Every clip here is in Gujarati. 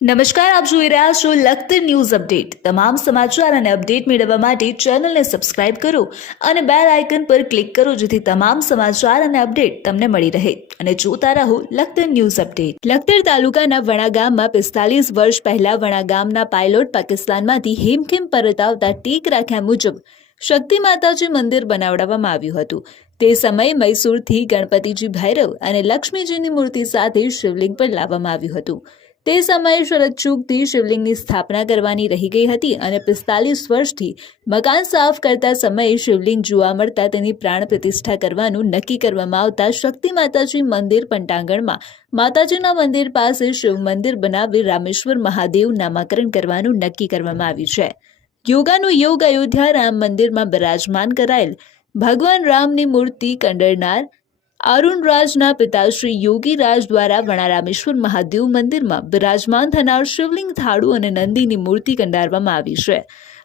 નમસ્કાર, આપ જોઈ રહ્યા છો લખતર ન્યૂઝ અપડેટ। તમામ સમાચાર અને અપડેટ મેળવવા માટે ચેનલને સબસ્ક્રાઇબ કરો અને બેલ આઇકન પર ક્લિક કરો, જેથી તમામ સમાચાર અને અપડેટ તમને મળી રહે અને જોતા રહો લખતર ન્યૂઝ અપડેટ। લખતર તાલુકાના વણા ગામમાં 45 વર્ષ પહેલા વણા ગામના પાયલોટ પાકિસ્તાનમાંથી હેમખેમ પરત આવતા ટેક રાખ્યા મુજબ શક્તિ માતાજી મંદિર બનાવડાવવામાં આવ્યું હતું। તે સમયે મૈસૂરથી ગણપતિજી ભૈરવ અને લક્ષ્મીજીની મૂર્તિ સાથે શિવલિંગ પર લાવવામાં આવ્યું હતું। તે સમયે શરત ચૂકથી શિવલિંગની સ્થાપના કરવાની રહી ગઈ હતી અને 45 વર્ષથી મકાન સાફ કરતા સમયે શિવલિંગ જોવા મળતા તેની પ્રાણ પ્રતિષ્ઠા કરવાનું નક્કી કરવામાં આવતા શક્તિ માતાજી મંદિર પંટાંગણમાં માતાજીના મંદિર પાસે શિવ મંદિર બનાવી રામેશ્વર મહાદેવ નામાકરણ કરવાનું નક્કી કરવામાં આવ્યું છે। યોગાનું યોગ અયોધ્યા રામ મંદિરમાં બિરાજમાન કરાયેલ ભગવાન રામની મૂર્તિ કંડરનાર અરુણરાજના પિતાશ્રી યોગી રાજ દ્વારા વણા રામેશ્વર મહાદેવ મંદિરમાં બિરાજમાન થનાર શિવલિંગ થાળુ અને નંદીની મૂર્તિ કંડારવામાં આવી છે।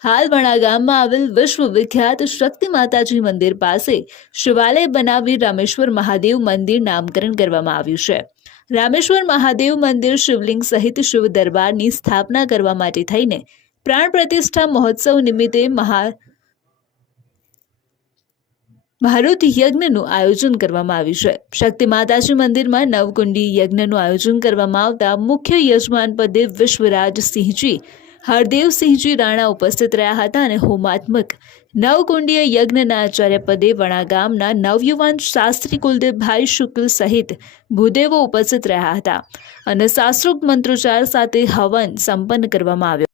હાલ વણા ગામમાં આવેલ વિશ્વ વિખ્યાત શક્તિ માતાજી મંદિર પાસે શિવાલય બનાવી રામેશ્વર મહાદેવ મંદિર નામકરણ કરવામાં આવ્યું છે। રામેશ્વર મહાદેવ મંદિર શિવલિંગ સહિત શિવ દરબારની સ્થાપના કરવા માટે થઈને પ્રાણ પ્રતિષ્ઠા મહોત્સવ નિમિત્તે મારુત યજ્ઞનું આયોજન કરવામાં આવ્યું છે। શક્તિ માતાજી મંદિરમાં નવકુંડી યજ્ઞનું આયોજન કરવામાં આવતા મુખ્ય યજમાન પદે વિશ્વરાજસિંહજી હરદેવસિંહજી રાણા ઉપસ્થિત રહ્યા હતા અને હોમાત્મક નવકુંડીય યજ્ઞના આચાર્ય પદે વણા ગામના નવયુવાન શાસ્ત્રી કુલદેવભાઈ શુક્લ સહિત ભૂદેવો ઉપસ્થિત રહ્યા હતા અને શાસ્ત્રોક્ત મંત્રોચ્ચાર સાથે હવન સંપન્ન કરવામાં આવ્યો।